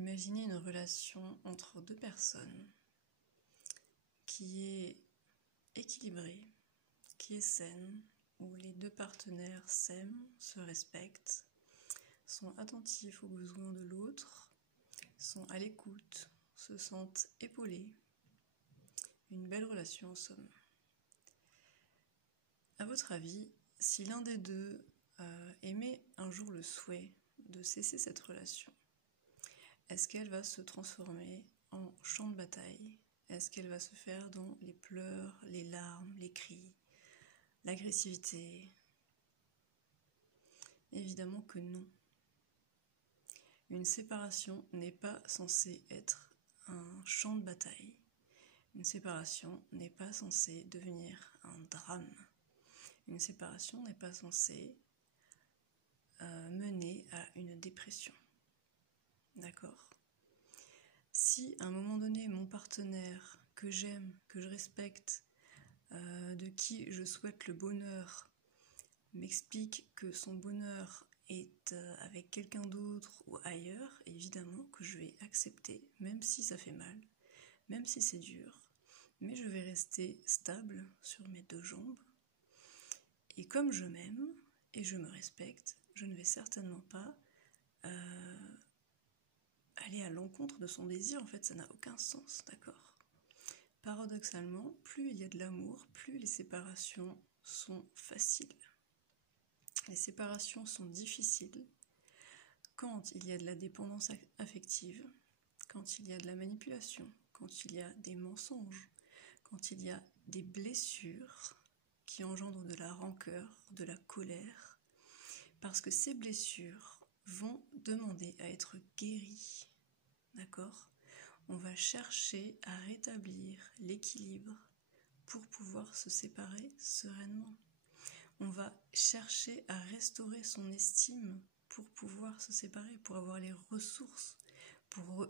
Imaginez une relation entre deux personnes qui est équilibrée, qui est saine, où les deux partenaires s'aiment, se respectent, sont attentifs aux besoins de l'autre, sont à l'écoute, se sentent épaulés. Une belle relation en somme. À votre avis, si l'un des deux émet un jour le souhait de cesser cette relation, est-ce qu'elle va se transformer en champ de bataille? Est-ce qu'elle va se faire dans les pleurs, les larmes, les cris, l'agressivité? Évidemment que non. Une séparation n'est pas censée être un champ de bataille. Une séparation n'est pas censée devenir un drame. Une séparation n'est pas censée mener à une dépression. D'accord ? Si à un moment donné, mon partenaire que j'aime, que je respecte, de qui je souhaite le bonheur, m'explique que son bonheur est avec quelqu'un d'autre ou ailleurs, évidemment que je vais accepter, même si ça fait mal, même si c'est dur, mais je vais rester stable sur mes deux jambes. Et comme je m'aime et je me respecte, je ne vais certainement pas aller à l'encontre de son désir. En fait, ça n'a aucun sens, d'accord ? Paradoxalement, plus il y a de l'amour, plus les séparations sont faciles. Les séparations sont difficiles quand il y a de la dépendance affective, quand il y a de la manipulation, quand il y a des mensonges, quand il y a des blessures qui engendrent de la rancœur, de la colère, parce que ces blessures vont demander à être guéries, d'accord ? On va chercher à rétablir l'équilibre pour pouvoir se séparer sereinement. On va chercher à restaurer son estime pour pouvoir se séparer, pour avoir les ressources, pour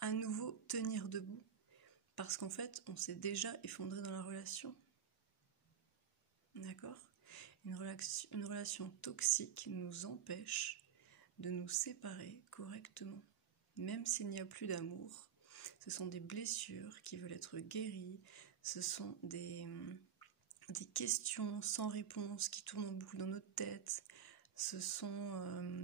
à nouveau tenir debout, parce qu'en fait, on s'est déjà effondré dans la relation. D'accord ? Une relation toxique nous empêche de nous séparer correctement, même s'il n'y a plus d'amour. Ce sont des blessures qui veulent être guéries, ce sont des questions sans réponse qui tournent en boucle dans notre tête, ce sont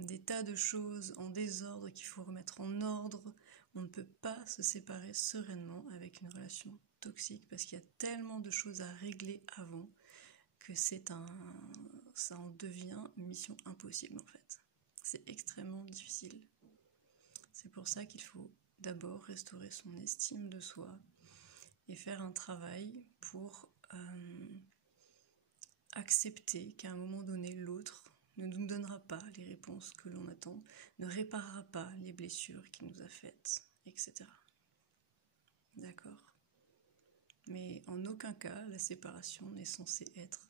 des tas de choses en désordre qu'il faut remettre en ordre. On ne peut pas se séparer sereinement avec une relation toxique parce qu'il y a tellement de choses à régler avant que ça en devient une mission impossible en fait. C'est extrêmement difficile. C'est pour ça qu'il faut d'abord restaurer son estime de soi et faire un travail pour accepter qu'à un moment donné, l'autre ne nous donnera pas les réponses que l'on attend, ne réparera pas les blessures qu'il nous a faites, etc. D'accord ? Mais en aucun cas, la séparation n'est censée être